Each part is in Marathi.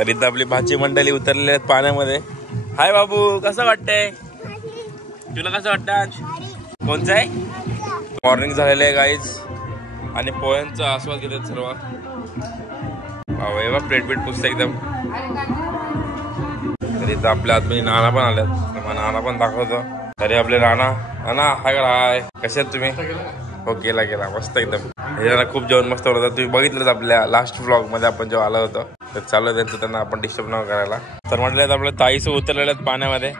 तरी तर आपली भाची मंडळी उतरलेली आहेत पाण्यामध्ये. हाय बाबू, कसं वाटतंय तुला? कसं वाटतं आज? कोणचं आहे? मॉर्निंग झालेलं आहे गाईज आणि पोह्यांचा आस्वाद घेतात सर्व. बाबा प्लेट बीट पुसतं एकदम. तरी तर आपल्या आतमध्ये नाना पण आल्यात, नाना पण दाखवतो. तरी आपले नाना हाय का? हाय, कसे आहेत तुम्ही? हो, केला मस्त एकदम. हे खूप जेवण मस्त होतं. तुम्ही बघितलंच आपल्या लास्ट व्लॉग मध्ये आपण जेव्हा आलो होतो. तर चालू त्यांचं त्यांना आपण डिस्टर्ब न करायला. तर म्हटलं आपल्या ताईस उतरलेले आहेत पाण्यामध्ये,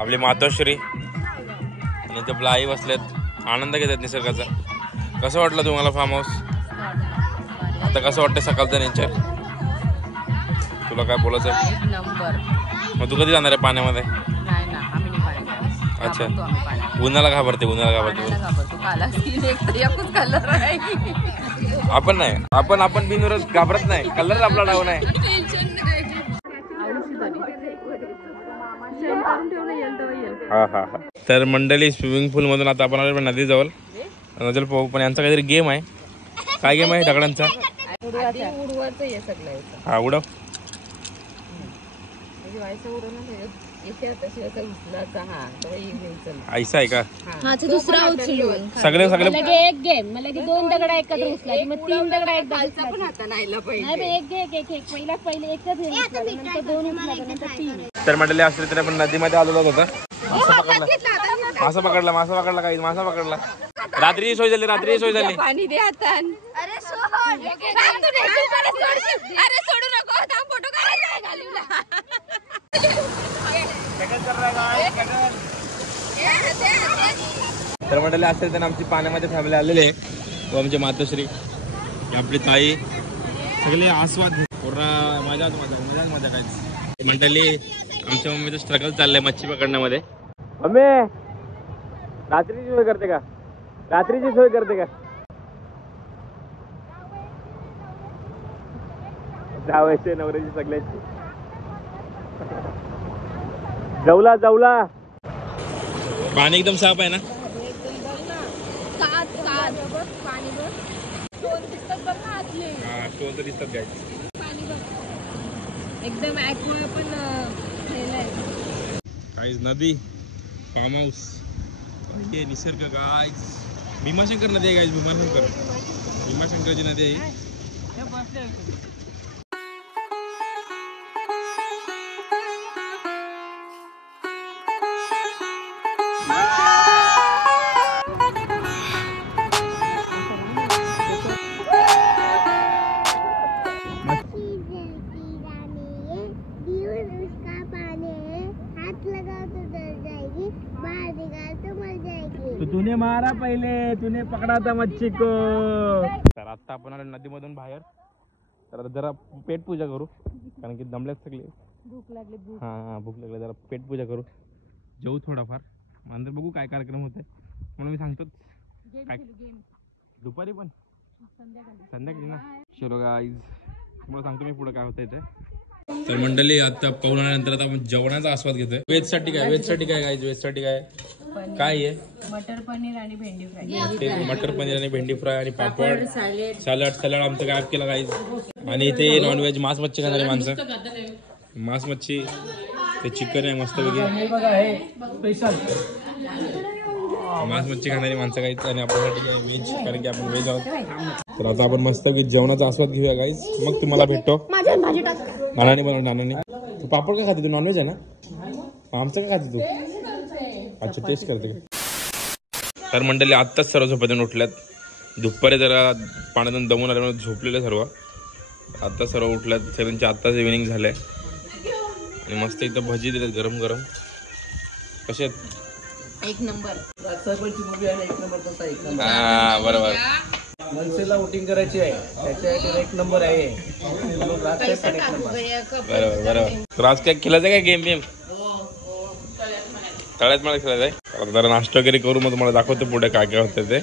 आपली मातोश्री आणि ते आपल्या आई बसलेत, आनंद घेतात निसर्गाचा. कसं वाटलं तुम्हाला फार्म हाऊस? आता कसं वाटतं सकाळचं नेचर? तुला काय बोलायचं? मग तू कधी जाणार आहे पाण्यामध्ये? अच्छा, उन्हाला घाबरते. आपण नाही, आपण बिनविरोध घाबरत नाही. कलर आपला डाऊन आहे. हा. तर मंडळी, स्विमिंग पूल मधून आता आपण आलो नदी जवळ. नदीला पाहू, पण यांचा काहीतरी गेम आहे. काय गेम आहे दगडांचा? हा, उडव. ऐसा आहे का? दुसरा उचलून सगळे एक गेम मला की 2 दगड एकत्र उचलायचे, मग 3 दगड पहिले एकच नंतर 2 नंतर 3. तर मंडळी असले तरी आपण नदीमध्ये आलेलो होता. मासा पकडला काही मासा पकडला. रात्रीची सोय झाली. पाणी दे आता. तर मंडळी असेल तर आमची पाण्यामध्ये फॅमिली आलेली आहे. व आमची मातोश्री, आपली ताई, सगळे आस्वाद पूर्ण मजा काय मंडळी. आमच्या मम्मीचं स्ट्रगल चाललंय मच्छी पकडण्यामध्ये. मम्मी, रात्रीची सोय करते का? जावायचे नवऱ्याची सगळ्यांची. जवला पाणी एकदम साफ आहे ना? तो दिसतात काय एकदम काहीच. नदी, फार्म हाऊस, निसर्ग गाईज. भीमाशंकर नदी आहे गाईज. भीमाशंकरची नदी आहे. तूने मारा पहिले, तूने पकडा था मच्छी को. तर आता आपण आलो नदीमधून बाहेर. तर जरा पेट पूजा करू, कारण की दमल्यात सगळे. भूक लागली. जरा पेट पूजा करू, जेऊ थोडाफार. नंतर बघू काय कार्यक्रम होते. म्हणून मी सांगतो काय दुपारी पण संध्याकाळी ना. चलो गाईज, मला सांगतो मी पुढे काय होतंय ते. तर मंडळी, आता पाहून आल्यानंतर आता आपण जेवणाचा आस्वाद घेतोय. व्हेज साठी काय गाईज? व्हेज साठी काय आहे? मटर पनीर आणि भेंडी फ्राय आणि पापड, सॅलड आमचं काय केलं गाईज. आणि ते नॉनव्हेज मांस मच्छी खाणारी माणसं, मांस मच्छी, ते चिकन आहे मस्त वेगळी मांस मच्छी खाणारी माणसं गाईज. आणि आपल्यासाठी व्हेज, कारण की आपण व्हेज आहोत. तर आता आपण मस्त जेवणाचा आस्वाद घेऊया गाईज. मग तुम्हाला भेटतो. नानाने तू पापड का खाते? तू नॉनव्हेज आहे ना? आमचं का खाते तू? अच्छा, टेस्ट करते का? तर मंडळी, आत्ताच सर्व झोपेतून उठल्यात. दुपारी जरा पाण्यातून दमून आल्यामुळे झोपलेले सर्व. आत्ता सर्व उठल्यात, सगळ्यांची आत्ताच इव्हिनिंग झालंय. आणि मस्त इथं भजी देतात गरम गरम. कसे आहेत? एक नंबर. हा, बरोबर. मनसेला वोटिंग करायची आहे, त्याच्यासाठी 1 नंबर आहे. बरोबर. तर आज काय खेळायचं काय गेम तळ्यात मला खेळायचं आहे. जरा नाश्ता वगैरे करू, मग तुम्हाला दाखवतो पुढे काय काय होतं ते.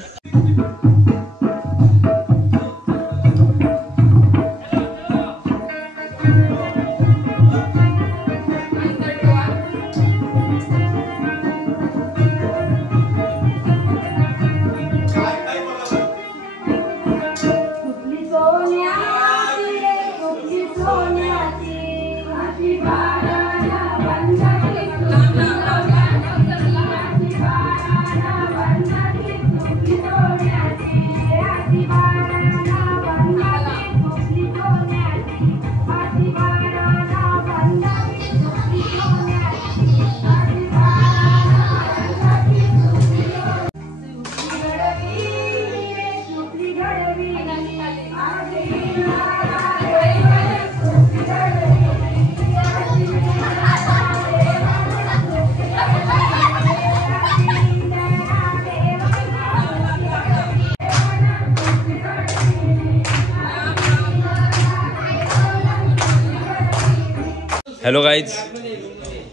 हॅलो गाईज,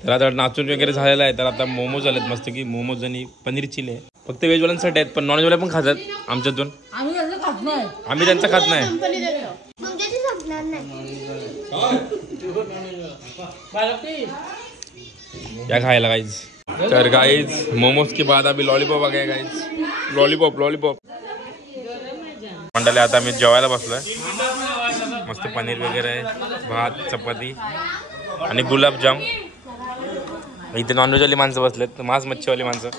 तर आता नाचून वगैरे झालेलं आहे. तर आता मोमोज आलेत मस्त की, मोमोज आणि पनीर चिली आहे. फक्त व्हेजवाल्यांसाठी आहेत, पण नॉनव्हेजवाले पण खातात आमच्यातून. आम्ही त्यांचं खात नाही. या खायला गाईज. तर गाईज मोमोज के बाद अभी लॉलीपॉप आ गए गाईज. लॉलीपॉप मंडळी, आता मी जेवायला बसलोय. मस्त पनीर वगैरे आहे, भात, चपाती आणि गुलाबजाम. इथे नॉनव्हेजवाली माणसं बसलेत, मांस मच्छीवाली माणसं.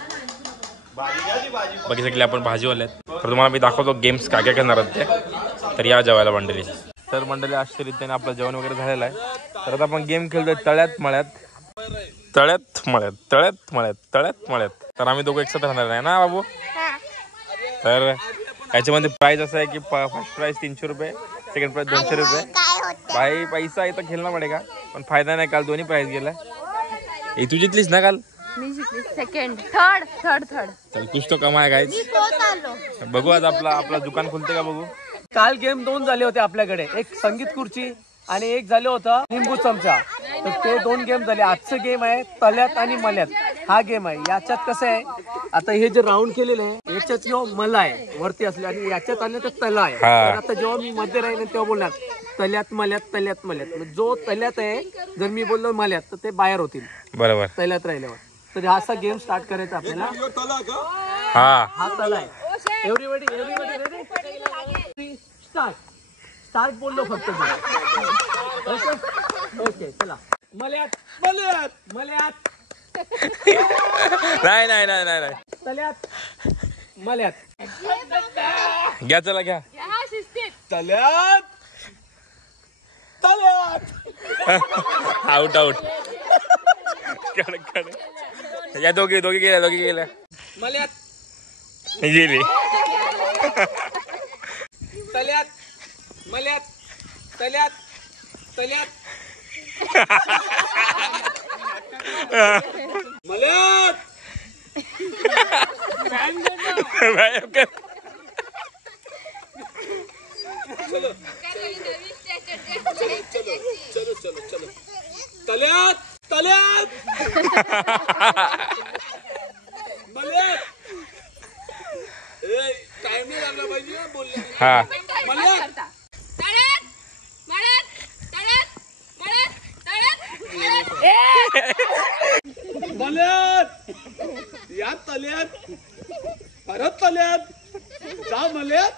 बाकी सगळे आपण भाजीवाले आहेत. तर तुम्हाला मी दाखवतो गेम्स काय काय करणार आहेत ते. तर या जेवायला मंडळी. तर मंडळी अशा रीतीने आपलं जेवण वगैरे झालेलं आहे. तर आता आपण गेम खेळतोय तळ्यात मळ्यात. तर आम्ही दोघं एकसाथ राहणार आहे ना बाबू. तर याच्यामध्ये प्राइस असं आहे की फर्स्ट प्राइस 300 रुपये, सेकंड प्राइस 200 रुपये. भाई पैसा इथं खेळणं पडेगा, पण फायदा नाही. काल दोन्ही प्राइस गेलाय. तू जितलीस ना काल? मी जिंकली. Second, third. चल कुछ तो कमाय गाईज. बघू आज आपला दुकान खुलते का बघू. काल गेम 2 झाले होते आपल्याकडे, एक संगीत खुर्ची आणि एक झालं होतं लिंबू चमचा. तर ते 2 गेम झाले. आजचं गेम आहे तल्यात आणि मल्यात. हा गेम आहे. याच्यात कसं आहे, आता हे जे राऊंड केलेलं आहे याच्यात जेव्हा मला आहे वरती असले आणि याच्यात आले तर तला आहे. तर आता जेव्हा मी मध्ये राहील तेव्हा बोलणार तल्यात मल्यात. जो तल्यात आहे, जर मी बोललो मल्यात तर ते बाहेर होतील. बरोबर. तल्यात राहिल्यावर. तर हा असा गेम स्टार्ट करायचा आपल्याला. हा तला आहे. एव्हरीबडी रेडी, स्टार्ट बोललो फक्त. ओके चला. मल्यात नाही. तल्यात मल्यात. घ्या चला घ्या. तल्यात आउट या दोघी गेल्या मल्यात गेली. तल्यात मल्यात. चलो तल्यात मल्यात. टाइम नाही लागला पाहिजे बोलले. हा मल्यात या तल्यात परत तल्यात जा मल्यात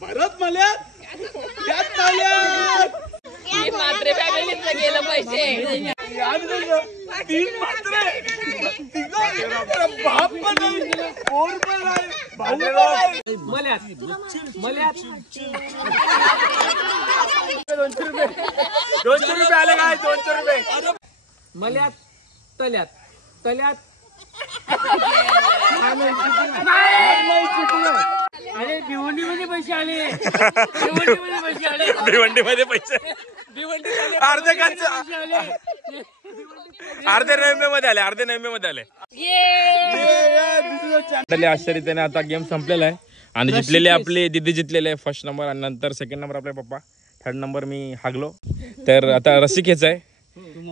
परत मल्यात या तल्यात. मात्रे फॅमिलीतलं गेलं पैसे. 3 मात्रे. बाप पण नाही, पोर पण नाही, भाऊ पण नाही. मल्यात 200 रुपये आले काय. 200 रुपये. मल्यात तल्यात अरे भिवंडीमध्ये पैसे आले. भिवंडीमध्ये पैसे अर्धे नोव्हेंबर मध्ये आले. अशा रीतीने आता गेम संपलेला आहे आणि जितलेले आपले दिदी जितलेले आहे फर्स्ट नंबर, आणि नंतर सेकंड नंबर आपले पप्पा, थर्ड नंबर मी हागलो. तर आता रसिकेच आहे,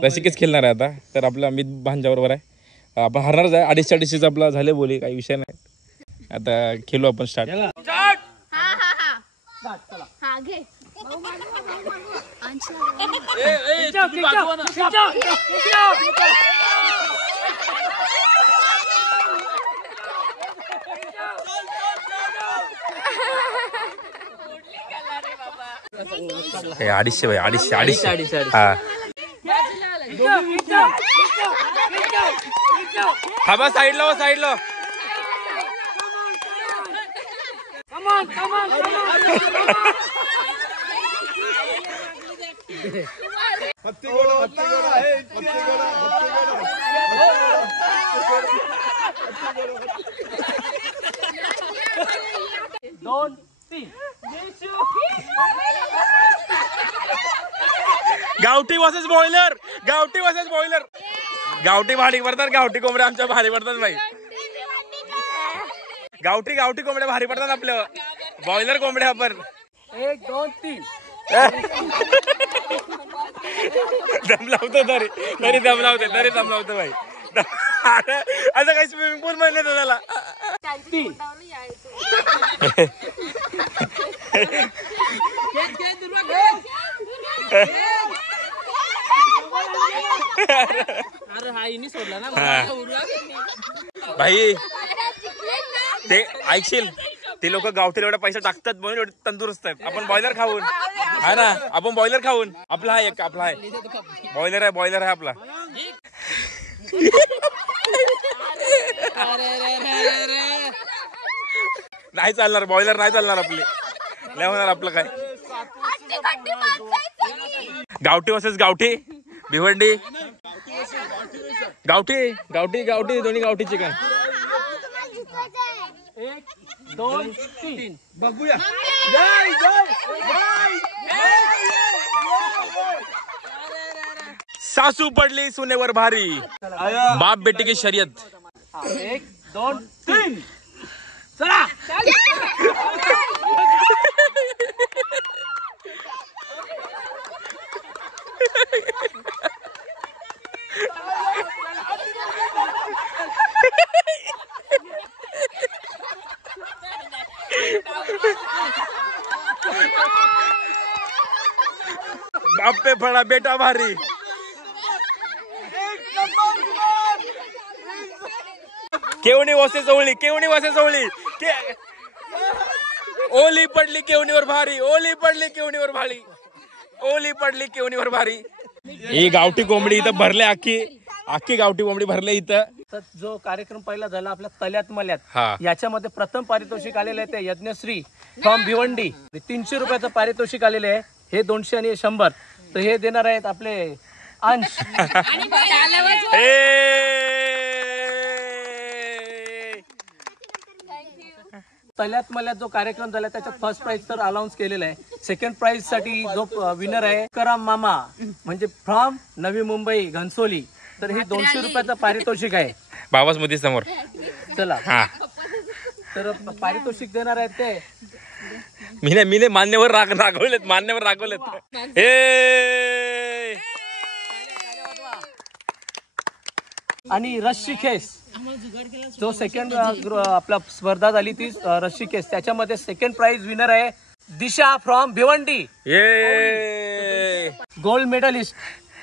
रसिकेच खेळणार आहे आता. तर आपलं अमित भांजा बरोबर आहे. आपण हरणारच आहे. 250 आपला झाले बोली, काही विषय नाही. आता खेळू आपण स्टार्ट. हा घे. हे 250 भाई, 250. हा थांबा, साईडला. दोन तीन. गावठी वर्सेस बॉयलर. गावठी भारी पडतात, गावठी कोंबड्या आमच्या भारी पडतात भाई. गावठी कोंबड्या भारी पडतात आपल्या. बॉयलर कोंबड्या आपण. 1 2 3. दम लावतो तरी दम लावतो भाई. असं काही स्विमिंग पूल म्हणलं त्याला. भाई ते ऐकशील ते लोक गावठीला एवढा पैसा टाकतात म्हणून एवढे तंदुरुस्त आहेत. आपण बॉयलर खाऊन हा ना, आपण बॉयलर खाऊन आपला आहे एक आपला आहे बॉयलर आहे आपला. नाही चालणार बॉयलर, नाही चालणार आपली, नाही होणार आपलं काय. गावठी वर्सेस गावठी, भिवंडी गावठी गावठी गावठी दोन्ही गावठी चिकन. 1 2 3 बघूया. सासू पडली सुनेवर भारी, बाप बेटी की शर्यत. 1 2 3 चला. बाप पे पड़ा बेटा भारी. केवणी वासे जवळी, केवणी वासे जवळी, ओली पडली केवणीवर भारी, ओली पडली केवणीवर भारी, ओली पडली केवणीवर भारी. ही गावठी कोंबडी इथं भरले, अख्खी गावठी कोंबडी भरले इथं. तर जो कार्यक्रम पहिला झाला आपल्या तल्यात मल्यात, हा. याच्यामध्ये प्रथम पारितोषिक आलेले आहे ते यज्ञश्री फ्रॉम भिवंडी. 300 रुपयाचं पारितोषिक आलेले आहे. हे 200 आणि 100. तर हे देणार आहेत आपले अंश. तल्यात मल्यात जो कार्यक्रम झाला त्याच्यात फर्स्ट प्राइज तर अनाऊन्स केलेला आहे. सेकंड प्राइज साठी जो विनर आहे कराम मामा म्हणजे फ्रॉम नवी मुंबई घनसोली. तर हे 200 रुपयाचं पारितोषिक आहे. बाबाच मोदी समोर. चला हा, तर पारितोषिक देणार आहेत ते मीने मान्यवर रागवलेत, मान्यवर रागवलेत. हे आणि ऋषिकेश जो सेकंड आपला स्पर्धा झाली ती ऋषिकेश, त्याच्यामध्ये सेकंड प्राइज विनर आहे दिशा फ्रॉम भिवंडी. ये गोल्ड मेडलिस्ट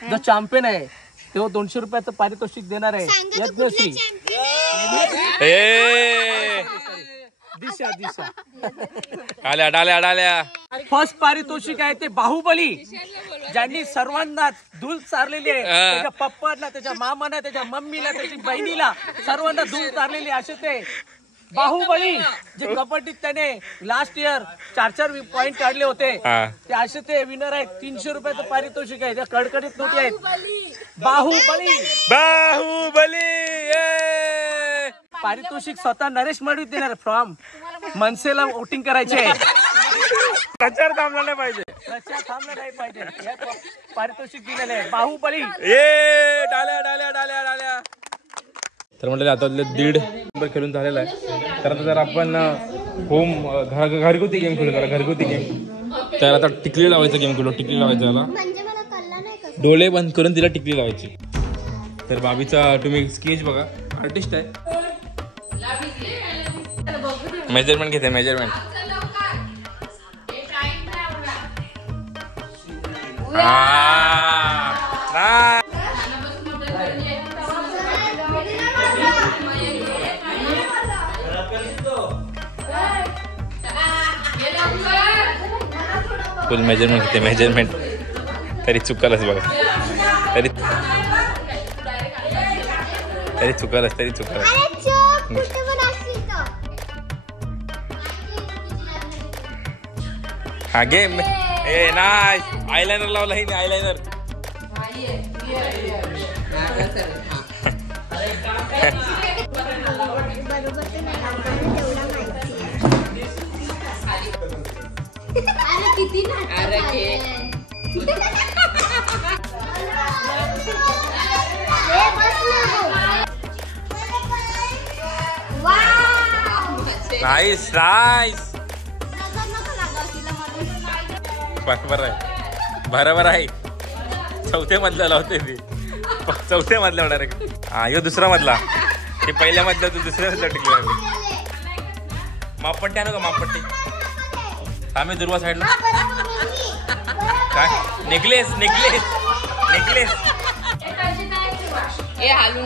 जो चॅम्पियन आहे तो 200 रुपयाचं पारितोषिक देणार आहे यज्ञश्री. दिशा डाल्या. फर्स्ट पारितोषिक आहे ते बाहुबली, ज्यांनी सर्वांना धूल चारलेली आहे. त्याच्या पप्पाला, त्याच्या मामाला, त्याच्या मम्मीला, त्याच्या बहिणीला सर्वांना धूल चारलेली. असे ते बाहुबली जे कबड्डीत त्याने लास्ट इयर 4 पॉइंट काढले होते, ते असे ते विनर आहेत. 300 रुपयाचं पारितोषिक आहे. त्या कडकडीत नोटी आहेत. बाहुबली पारितोषिक स्वतः नरेश मडवी देणार फ्रॉम मनसेला वोटिंग करायचे. प्रचार थांबला नाही पाहिजे, प्रचार थांबला नाही पाहिजे. पारितोषिक दिलेलं आहे बाहुबली. ये डाल्या. तर म्हटलं आता 1.5 नंबर खेळून झालेला आहे. तर आता जर आपण घरगुती गेम खेळू, जरा घरगुती गेम. तर आता टिकली लावायचा गेम खेळू. टिकली लावायचा त्याला, डोळे बंद करून तिला टिकली लावायची. तर बाबीचा तुम्ही स्केच बघा, आर्टिस्ट आहे. मेजरमेंट घेते, मेजरमेंट. फुल मेजरमेंट घेते, मेजरमेंट. तरी चुकालच बघा, तरी चुकालच. हा गेम. ए नाईस. आयलाइनर लावला, ही आयलाइनर. नाईस. बरोबर आहे. चौथ्या मधला लावते मी, चौथ्या मधला डायरेक्ट. हा ह्यो दुसरा मधला, हे पहिल्या मधला तू दुसऱ्या मधला टिकला. मापपट्टी आणू का मापपट्टी? आम्ही दुर्वा साईडला काय नेकलेस नेकलेस नेकलेस. ए हालू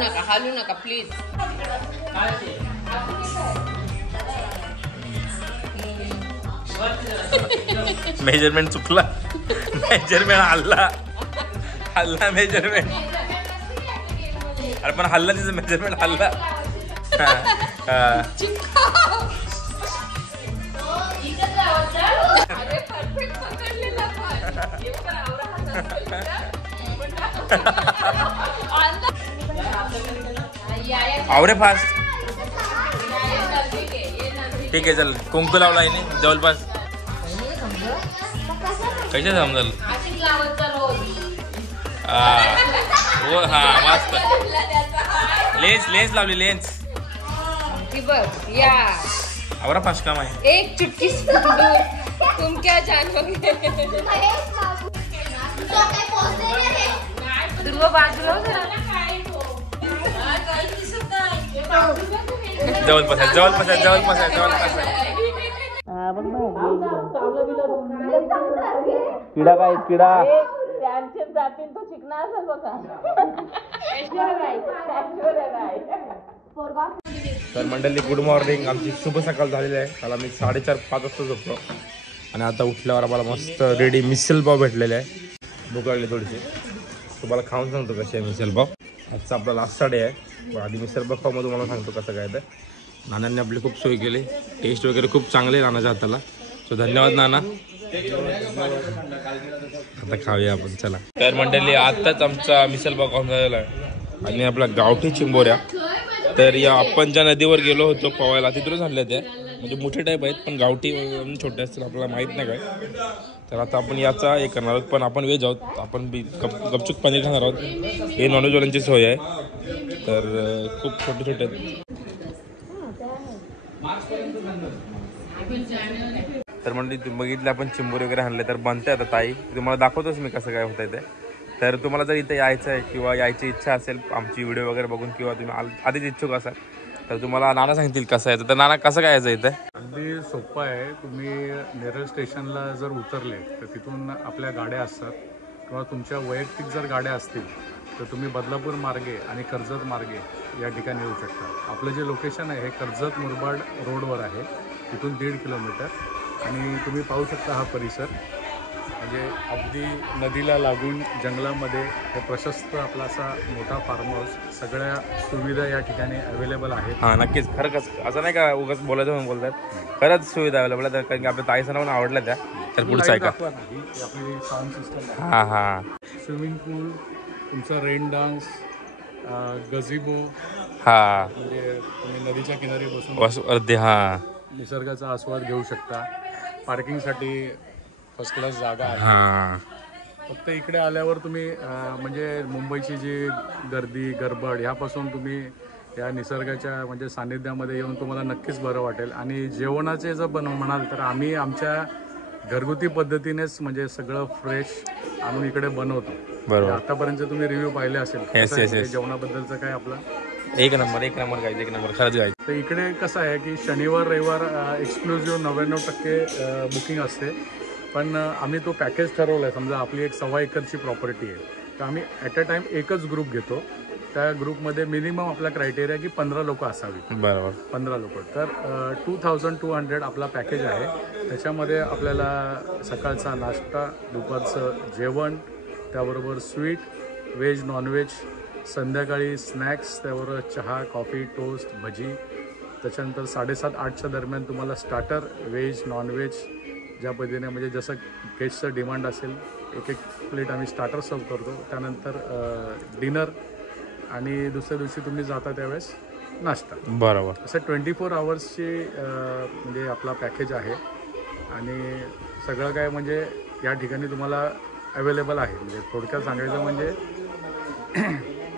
नका प्लीज. मेजरमेंट चुकला, मेजरमेंट हल्ला मेजरमेंट. अरे पण हल्ला तिचं मेजरमेंट हल्ला. आवरे फास्ट. ठीक आहे चल, कुंकू लावला आहे जवळपास. कशा समजल? हो हा मस्त. लेन्स लावली लेन्स. आवरा फास्ट काम आहे. एक चुटकी तुम क्या जानोगे. दुर्वा बाजूला जवळपास आहे, जवळपास आहे, जवळपास आहे, जवळपास आहे. किडा काय किडा जातील तो चिकना असेल बघा. तर मंडळी गुड मॉर्निंग. आमची शुभ सकाळ झालेली आहे. काल आम्ही 4:30-5 वाजता झोपलो आणि आता उठल्यावर आम्हाला मस्त रेडी मिसल पाव भेटलेले आहे. भूक लागली थोडीशी, तुम्हाला खाऊन सांगतो कशी आहे मिसल पाव. आजचा आपला लास्ट डे आहे. आधी मिसल पाव खाऊ मग तुम्हाला सांगतो कसं काय. तर नानांनी आपली खूप सोय केली, टेस्ट वगैरे खूप चांगले नानाच्या हाताला. सो धन्यवाद नाना. आता खाऊया आपण चला. तर मंडळी आताच आमचा मिसल पाव खाऊन झालेला आहे आणि आपला गावठी चिंबोऱ्या. तर या आपण ज्या नदीवर गेलो होतो पवायला तिथूनच आणल्या त्या, म्हणजे मोठे टाईप आहेत पण गावठी छोटे असतील आपल्याला माहीत नाही काय. तर आता आपण याचा हे करणार आहोत, पण आपण व्हेज आहोत. आपण गपचूक पनीर खाणार आहोत. हे नॉनव्हेजवाल्यांची सोय आहे. तर खूप छोटे छोटे आहेत. तर म्हणजे बघितलं आपण चिंबोरी वगैरे आणले. तर बनते आता ताई तुम्हाला दाखवतोच मी कसं काय होतं ते. तर तुम्हाला जर इथे यायचं आहे किंवा यायची इच्छा असेल आमची व्हिडिओ वगैरे बघून, किंवा तुम्ही आधीच इच्छुक असाल तर तुम्हाला नाना सांगतील कसं यायचं. तर नाना कसं काय यायचं इथे? अगदी सोपं आहे. तुम्ही नेरळ स्टेशनला जर उतरले तर तिथून आपल्या गाड्या असतात, किंवा तुमच्या वैयक्तिक जर गाड्या असतील तर तुम्ही बदलापूर मार्गे आणि कर्जत मार्गे या ठिकाणी येऊ शकता. आपलं जे लोकेशन आहे हे कर्जत मुरबाड रोडवर आहे. तिथून 1.5 किलोमीटर. आणि तुम्ही पाहू शकता हा परिसर, म्हणजे अगदी नदीला लागून जंगलामध्ये हे प्रशस्त आपला असा मोठा फार्म हाऊस. सगळ्या सुविधा या ठिकाणी अवेलेबल आहेत. हां नक्कीच. खरं कसं असं नाही का उगाच बोलायचं म्हणून बोलतात, खरंच सुविधा अवेलेबल आहे. कारण की आपल्या ताईसना पण आवडल्या त्या. तर पुढचं आहे का? आपली साऊंड सिस्टम, हां हां, स्विमिंग पूल, तुमचा रेन डान्स, गझिबो, हां म्हणजे तुम्ही नदीच्या किनारी बसून अर्धे हां निसर्गाचा आस्वाद घेऊ शकता. पार्किंगसाठी फर्स्ट क्लास जागा आहे. हां फक्त इकडे आल्यावर तुम्ही म्हणजे मुंबईची जी गर्दी गडबड ह्यापासून तुम्ही या निसर्गाच्या म्हणजे सानिध्यामध्ये येऊन तुम्हाला नक्कीच बरं वाटेल. आणि जेवणाचे जर म्हणाल तर आम्ही आमच्या घरगुती पद्धतीनेच म्हणजे सगळं फ्रेश आणून इकडे बनवतो. बरोबर. आतापर्यंत तुम्ही रिव्ह्यू पाहिले असेल जेवणाबद्दलचं काय आपलं एक नंबर गायचं, एक नंबर खरंच गायचं. तर इकडे कसं आहे की शनिवार रविवार एक्सक्लुझिव्ह 99% बुकिंग असते. पण आम्ही तो पॅकेज ठरवला आहे. समजा आपली एक 1.25 एकरची प्रॉपर्टी आहे, तर आम्ही ॲट अ टाईम एकच ग्रुप घेतो. त्या ग्रुपमध्ये मिनिमम आपला क्रायटेरिया की 15 लोक असावी. बरोबर, 15 लोक. तर 2200 आपला पॅकेज आहे. त्याच्यामध्ये आपल्याला सकाळचा नाश्ता, दुपारचं जेवण, त्याबरोबर स्वीट, व्हेज नॉनव्हेज, संध्याकाळी स्नॅक्स, त्याबरोबर चहा, कॉफी, टोस्ट, भजी. त्याच्यानंतर 7:30-8च्या दरम्यान तुम्हाला स्टार्टर, व्हेज नॉनव्हेज ज्या पद्धतीने म्हणजे जसं गेस्टचं डिमांड असेल एक प्लेट आम्ही स्टार्टर सर्व करतो. त्यानंतर डिनर आणि दुसऱ्या दिवशी तुम्ही जाता त्यावेळेस नाश्ता. बरोबर. असं 24 आवर्सची म्हणजे आपला पॅकेज आहे. आणि सगळं काय म्हणजे या ठिकाणी तुम्हाला अवेलेबल आहे. म्हणजे थोडक्यात सांगायचं म्हणजे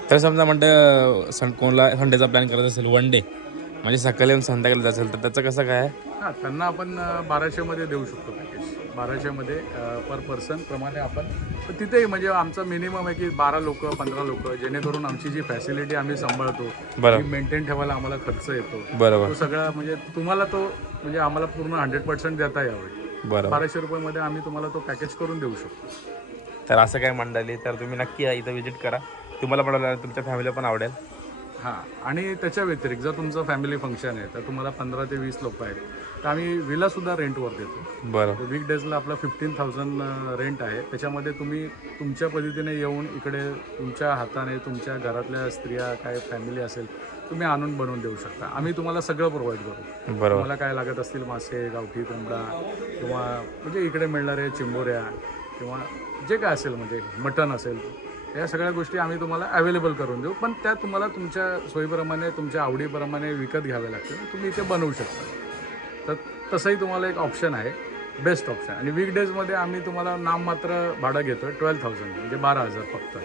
तर समजा म्हणतं कोणाला संडेचा प्लॅन करायचा असेल वन डे, म्हणजे सकाळी संध्याकाळी असेल तर त्याचं कसं काय? हां, त्यांना आपण 1200 मध्ये देऊ शकतो पॅकेज. 1200 मध्ये पर पर्सन प्रमाणे आपण तर तिथे म्हणजे आमचा मिनिमम आहे की 12 लोक 15 लोक, जेणेकरून आमची जी फॅसिलिटी आम्ही सांभाळतो ती मेंटेन ठेवायला आम्हाला खर्च येतो तो सगळा म्हणजे तुम्हाला तो म्हणजे आम्हाला पूर्ण 100% देता यावे. 1200 रुपयामध्ये आम्ही तुम्हाला तो पॅकेज करून देऊ शकतो. तर असं काय मंडळी, तर तुम्ही नक्की या इथं व्हिजिट करा, तुम्हाला पण तुमच्या फॅमिलीला पण आवडेल. हां, आणि त्याच्या व्यतिरिक्त जर तुमचं फॅमिली फंक्शन आहे तर तुम्हाला 15 ते 20 लोक आहेत तर आम्ही विलासुद्धा रेंटवर देतो. बरं. वीकडेजला आपला 15,000 रेंट आहे. त्याच्यामध्ये तुम्ही तुमच्या पद्धतीने येऊन इकडे तुमच्या हाताने तुमच्या घरातल्या स्त्रिया काय फॅमिली असेल तुम्ही आणून बनवून देऊ शकता. आम्ही तुम्हाला सगळं प्रोव्हाइड करू. तुम्हाला काय लागत असतील मासे, गावठी कोंबडा किंवा म्हणजे इकडे मिळणारे चिंबोऱ्या किंवा जे काय असेल म्हणजे मटण असेल, या सगळ्या गोष्टी आम्ही तुम्हाला अवेलेबल करून देऊ. पण त्या तुम्हाला तुमच्या सोयीप्रमाणे तुमच्या आवडीप्रमाणे विकत घ्यावे लागतील, तुम्ही इथे बनवू शकता. तर तसंही तुम्हाला एक ऑप्शन आहे, बेस्ट ऑप्शन. आणि वीकडेजमध्ये आम्ही तुम्हाला नाममात्र भाडं घेतो आहे 12,000 म्हणजे 12,000 फक्त.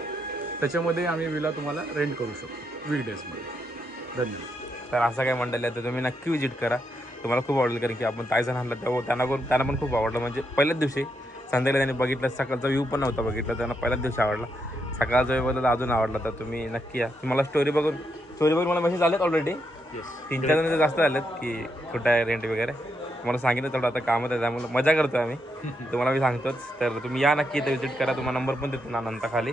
त्याच्यामध्ये आम्ही विला तुम्हाला रेंट करू शकतो वीकडेजमध्ये. धन्यवाद. तर असं काय मंडळी आहे तर तुम्ही नक्की व्हिजिट करा, तुम्हाला खूप आवडेल. कारण की आपण ताईजण आणलं तेव्हा त्यांना पण खूप आवडलं. म्हणजे पहिल्याच दिवशी संध्याकाळी त्यांनी बघितलं, सकाळचा व्ह्यू पण नव्हता बघितला, त्यांना पहिल्याच दिवशी आवडला. सकाळचा व्ह्यू बघितला अजून आवडला. तर तुम्ही नक्की या. तुम्हाला स्टोरी बघून मला मेसेज आलेत ऑलरेडी 3-4 जण जास्त आलेत की कुठं आहे रेंट वगैरे. तुम्हाला सांगितलं तेवढं आता कामात आहे त्यामुळे मजा करतो आम्ही, तुम्हाला मी सांगतोच. तर तुम्ही या नक्की इथं व्हिजिट करा. तुम्हाला नंबर पण देतो ना नंतर खाली,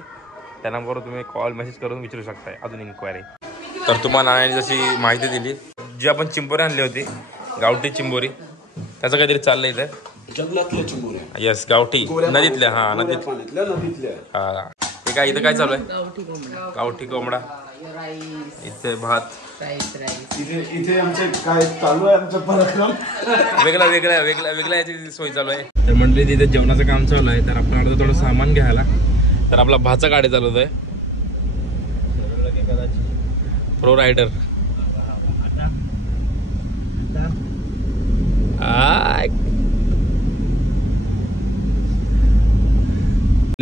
त्या नंबरवर तुम्ही कॉल मेसेज करून विचारू शकताय अजून इन्क्वायरी. तर तुम्हाला नाण्याने जशी माहिती दिली, जी आपण चिंबोरी आणली होती गावठी चिंबोरी, त्याचं काहीतरी चाललंय इथं. जंगलातल्या चिंबोऱ्या. येस, गावठी नदीतल्या. हां, नदीतल्या. हां. हे काय इथं काय चालू आहे? गावठी कोंबडा, इथे भात. इथे आमचे काय चालू आहे आमचा पराक्रम. वेगळ्या याची सोय चालू आहे. तर मंडळी तिथे जेवणाचं काम चालू आहे. तर आपण आता थोडं सामान घ्यायला, तर आपला भाचा गाडी चालवत आहे प्रो रायडर.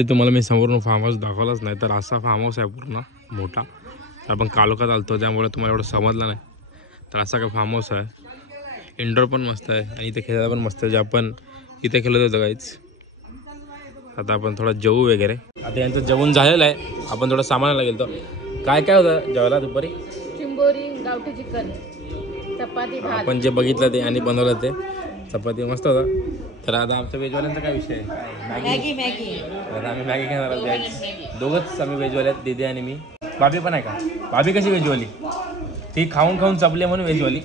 तुम्हाला मी समोरून फार्म हाऊस दाखवलाच नाही, तर असा फार्म हाऊस आहे पूर्ण मोठा. आपण कालोखात आलतो त्यामुळे तुम्हाला एवढं समजलं नाही. तर असा काय फार्म हाऊस आहे. इंडोर पण मस्त आहे आणि इथे खेळायला पण मस्त आहे, जे आपण इथे खेळत होतो काहीच. आता आपण थोडं जेवू वगैरे. आता यांचं जेवण झालेलं आहे, आपण थोडं सामानाला गेलो. काय काय होतं जेवायला दुपारी? चिंबोरी, गावठी चिकन, चपाती, भात. आपण जे बघितलं ते आणि बनवलं ते चपाती मस्त होता. तर आता आमच्या व्हेजवाल्यांचा काय विषय आहे? मॅगी. आता आम्ही मॅगी घेणार आहोत. दोघंच आम्ही व्हेजवाले आहेत, दीदी आणि मी. भाभी पण आहे का? भाभी कशी व्हेजवाली? ती खाऊन चपली म्हणून व्हेजवाली.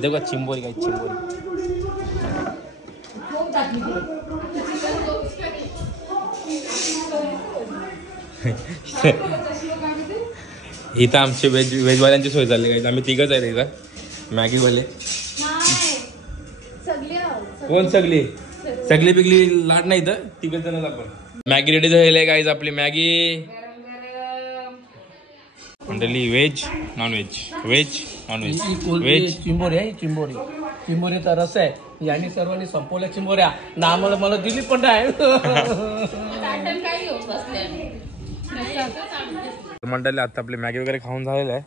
देखो चिंबोरी, काय चिंबोरी. इथं आमची व्हेजवाल्यांची सोय झाली काही. आम्ही तिघच आहेत इथं मॅगीवाले. कोण सगळी बिगली लाट नाही तर तिघच जण आपण. मॅगी रेडी झालेली आहे गाईज आपली मॅगी. मंडळी व्हेज नॉन व्हेज चिंबोरी आहे. चिंबोरीचा रस आहे. यांनी सर्वांनी संपवल्या चिंबोऱ्या ना, आम्हाला मला दिली पण नाही. मंडळी आता आपली मॅगी वगैरे खाऊन झालेलं आहे.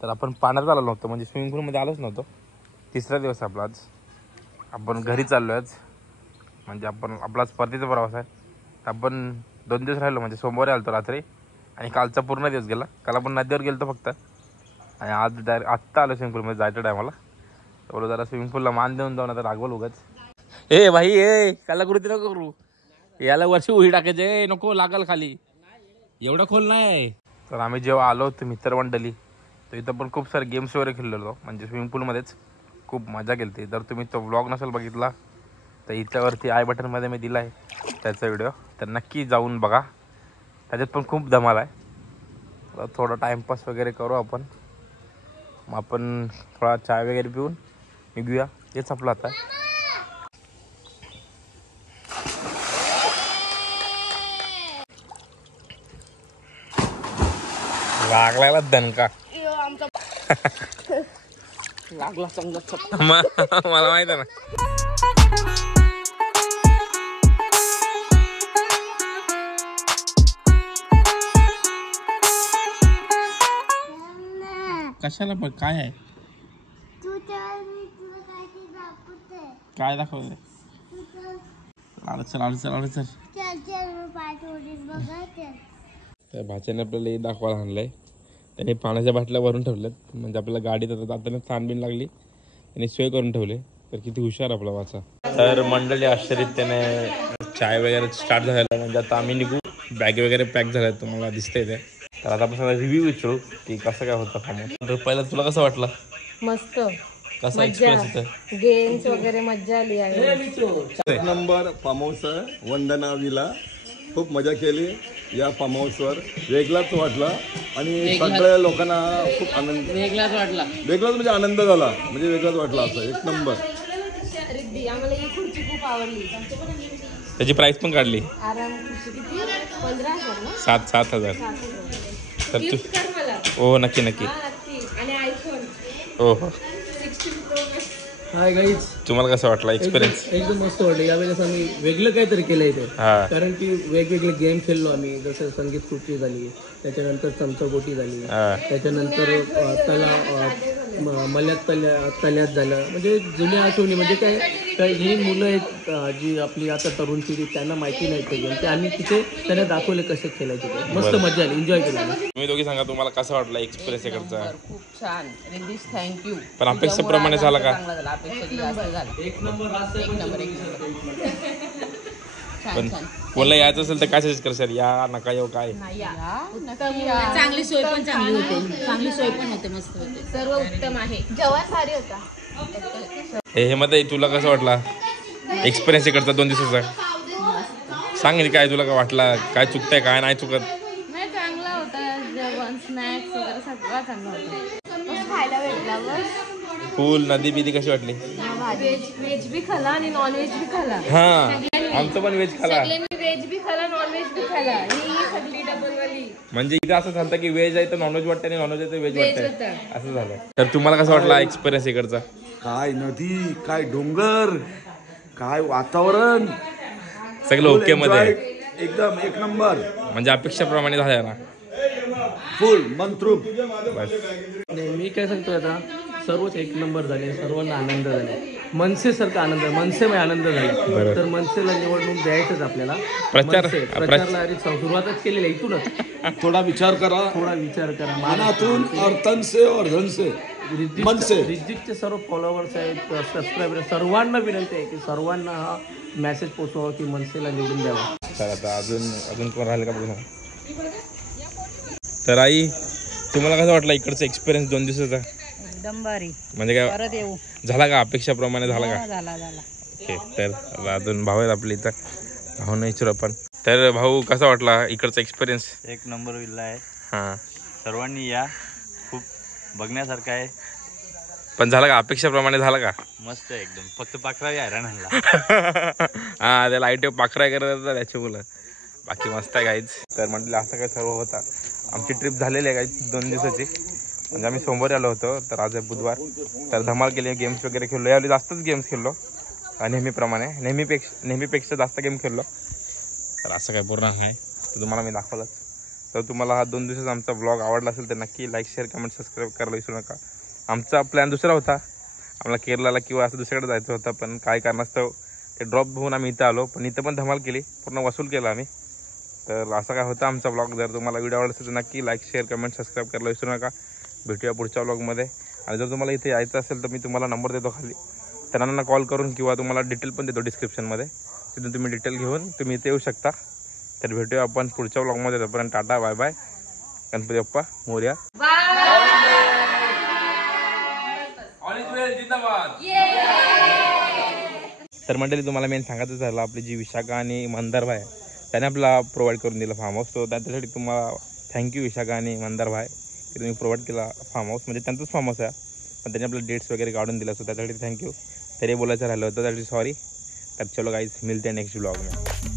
तर आपण पाण्यात आलो नव्हतो, म्हणजे स्विमिंग पूलमध्ये आलोच नव्हतो. तिसरा दिवस आपला आज. आपण घरी चाललो आज, म्हणजे आपला परतीचा प्रवास आहे. आपण 2 दिवस राहिलो, म्हणजे सोमवारी आलो रात्री आणि कालचा पूर्ण दिवस गेला. काल आपण नदीवर गेलो फक्त, आणि आज डायरेक्ट आत्ता आलो स्विमिंग पूलमध्ये जायच्या टायमाला. एवढं जरा स्विमिंग पूलला मान देऊन जाऊन आता रागवल उगाच. ए भाई काला कृती नको करू, याला वर्षी उडी टाकायचे नको, लागल खाली, एवढं खोल नाही. तर आम्ही जेव्हा आलो होतो मित्रमंडळी, तर इथं पण खूप सारे गेम्स वगैरे खेळलेलो, म्हणजे स्विमिंग पूलमध्येच खूप मजा केली. जर तुम्ही तो व्लॉग नसेल बघितला तर इथल्यावरती आय बटनमध्ये मी दिला आहे त्याचा व्हिडिओ, तर नक्की जाऊन बघा. त्याच्यात पण खूप धमाल आहे. थोडा टाईमपास वगैरे करू आपण. मग आपण थोडा चाय वगैरे पिऊन निघूया. हेच आपलं आता. लागला दणका. लागला समजा. मला माहित आहे ना. कशाला पण काय आहे? काय दाखवते? चल त्या भाच्याने आपल्याला हे दाखवायला आणलंय. त्याने पाण्याच्या बाटल्या भरून ठेवल्यात म्हणजे आपल्याला गाडीत आता जाताना ताणबीन लागली त्यांनी सोय करून ठेवले. तर किती हुशार आपला वाचा. तर मंडळी आश्चर्यित त्याने चाय वगैरे स्टार्ट झालेला म्हणजे आता आम्ही निघू. बॅग वगैरे पॅक झाल्या तुम्हाला दिसतंय ते. तर आता आपण रिव्ह्यू विचारू की कसं काय होतं फार्म. तर पहिला तुला कसं वाटलं? मस्त कसा एक्सपिरियन्स होता? गेम्स वगैरे मजा आली आहे. एक नंबर फार्म हाऊस आहे वंदना विला. खूप मजा केली या फार्म हाऊसवर. वेगळाच वाटला आणि सगळ्या लोकांना खूप आनंद वेगळाच म्हणजे आनंद झाला. म्हणजे वेगळाच वाटला असं एक नंबर. आम्हाला ही खुर्ची खूप आवडली. त्याची प्राइस पण काढली आराम खुर्ची किती 15,000 ना 7,000. तर तू गिफ्ट कर मला. हो नक्की नक्की आणि आयफोन हो हो. 16 Pro Max. हाय गाईज, तुम्हाला कसं वाटलं एक्सपिरियन्स? एकदम मस्त वाटलं. यावेळेस आम्ही वेगळं काहीतरी केलं इथे. हा कारण की वेगवेगळे गेम खेळलो आम्ही. जसं संगीत खुर्ची झाली, त्याच्यानंतर चमचागोटी झाली, हा. त्याच्यानंतर मल्यात तल्यात झालं. म्हणजे जुन्या आठवणी म्हणजे काय ही मुलं आहेत जी आपली आता तरुण पिढी त्यांना माहिती नाही ते गेम. ते आम्ही तिथे त्यांना दाखवले कसे खेळायचे ते. मस्त मजा आली, एन्जॉय केली. तुम्ही दोघी सांगा तुम्हाला कसं वाटलं एक्सपिरियन्स इकडचा? खूप छान रिद्धीश, थँक्यू. पण अपेक्षेप्रमाणे झाला का? चांगला झाला, अपेक्षा जास्त झाला. एक नंबर पण कोणाला यायचं असेल तर काय सजेस्ट करशाल? या नका येऊ काय? चांगली सोय पण चांगली होते. चांगली सोय पण होते, मस्त होते, सर्व उत्तम आहे. जेवण भारी होता. हे मध्ये तुला कसं वाटला एक्सपिरियन्स इकडचा 2 दिवसाचा? सांग नी काय तुला काय वाटला, काय चुकतंय काय नाही चुकत? नाही चांगला होता. जेवण स्नॅक्स वगैरे सगळं चांगलं होतं. खायला भेटला बस. फुल नदी बिदी कशी वाटली? व्हेज बी खाला आणि नॉन व्हेज बी खाला. हा आमचं पण व्हेज खाला. व्हेज बी खाला नॉन व्हेज बी खाला. ही सगळी डबल वाली. म्हणजे इथं असं झालं की व्हेज आहे तर नॉनव्हेज वाटतं आणि नॉनव्हेज आहे तर व्हेज वाटतं असं झालं. तर तुम्हाला कसं वाटला एक्सपिरियन्स इकडचा? काय नदी, काय डोंगर, काय वातावरण, सगळं ओके मध्ये एकदम एक नंबर. म्हणजे अपेक्षाप्रमाणे झालं ना फुल मंत्रूप. बस. नाही मी काय सांगतो आता, सर्वच एक नंबर झाले, सर्वांना आनंद झाले. मनसेसारखा आनंद, मनसेमय आनंद झाला. तर मनसेला निवडणूक द्यायचंच आपल्याला. प्रचारला आधी सुरुवातच केलेली आहे इथूनच. थोडा विचार करा, मनातून और तन से और धन से. मनसे रिजिकचे सर्व फॉलोअर्स आहेत, सबस्क्रायबर, सर्वांना विनंती आहे की सर्वांना हा मेसेज पोचवा की मनसेला निवडून द्यावा. तर आता अजून कोण राहिलं का बघू. तर आई तुम्हाला कसं वाटलं इकडचा एक्सपिरियन्स 2 दिवसाचा? एकदम भारी. म्हणजे काय परत येऊ. झाला का अपेक्षाप्रमाणे झाला का? झाला. ओके. तर अजून भाऊ आहेत आपले इथं, भाऊ नाही विचारू आपण. तर भाऊ कसा वाटला इकडचा एक्सपिरियन्स? एक नंबर विल्ला आहे. हां सर्वांनी या, खूप बघण्यासारखं आहे. पण झाला का अपेक्षाप्रमाणे झाला का? मस्त आहे एकदम. फक्त पाखरा हैराण आणला. हां त्या लाईट पाखराय करत होता त्याची मुलं. बाकी मस्त आहे गाईज. तर म्हटलं असं काय सर्व होता. आमची ट्रिप झालेली आहे गाईज 2 दिवसाची. म्हणजे आम्ही सोमवारी आलो होतो, तर आज आहे बुधवार. तर धमाल केली, गेम्स वगैरे खेळलो. यावेळी जास्तच गेम्स खेळलो नेहमीप्रमाणे, नेहमीपेक्षा जास्त गेम खेळलो. तर असं काय पूर्ण आहे तर तुम्हाला मी दाखवलंच. तर तुम्हाला हा 2 दिवसाचा आमचा ब्लॉग आवडला असेल तर नक्की लाईक, शेअर, कमेंट, सबस्क्राईब करायला विसरू नका. आमचा प्लॅन दुसरा होता, आम्हाला केरळला किंवा असं दुसरीकडे जायचं होतं. पण काय कारणास्तव ते ड्रॉप होऊन आम्ही इथं आलो. पण इथं पण धमाल केली, पूर्ण वसूल केला आम्ही. तर असा काय होता आमचा ब्लॉग. जर तुम्हाला व्हिडिओ आवडला असेल तर नक्की लाईक, शेअर, कमेंट, सबस्क्राईब करायला विसरू नका. भेटूया पुढच्या ब्लॉगमध्ये. आणि जर तुम्हाला इथे यायचं असेल तर मी तुम्हाला नंबर देतो खाली, त्यांना कॉल करून किंवा तुम्हाला डिटेल पण देतो डिस्क्रिप्शनमध्ये. तिथून तुम्ही डिटेल घेऊन तुम्ही इथे येऊ शकता. तर भेटूया आपण पुढच्या ब्लॉगमध्ये. तोपर्यंत टाटा, बाय बाय. गणपती बाप्पा मोरया. तर मंडळी तुम्हाला मेन सांगायचं झालं, आपली जी विशाखा आणि मंदार भाई त्याने आपला प्रोव्हाइड करून दिला फार्म हाऊस. तो त्याच्यासाठी तुम्हाला थँक्यू विशाखा आणि मंदार भाई की तुम्ही प्रोव्हाइड केला फार्म हाऊस. म्हणजे त्यांचाच फार्म हाऊस आहे, पण त्यांनी आपल्याला डेट्स वगैरे काढून दिला. सो त्यासाठी थँक्यू. तरी बोलायचं राहिलं होतं, त्यासाठी सॉरी. तर चलो गाईज, मिलते हैं नेक्स्ट ब्लॉग में.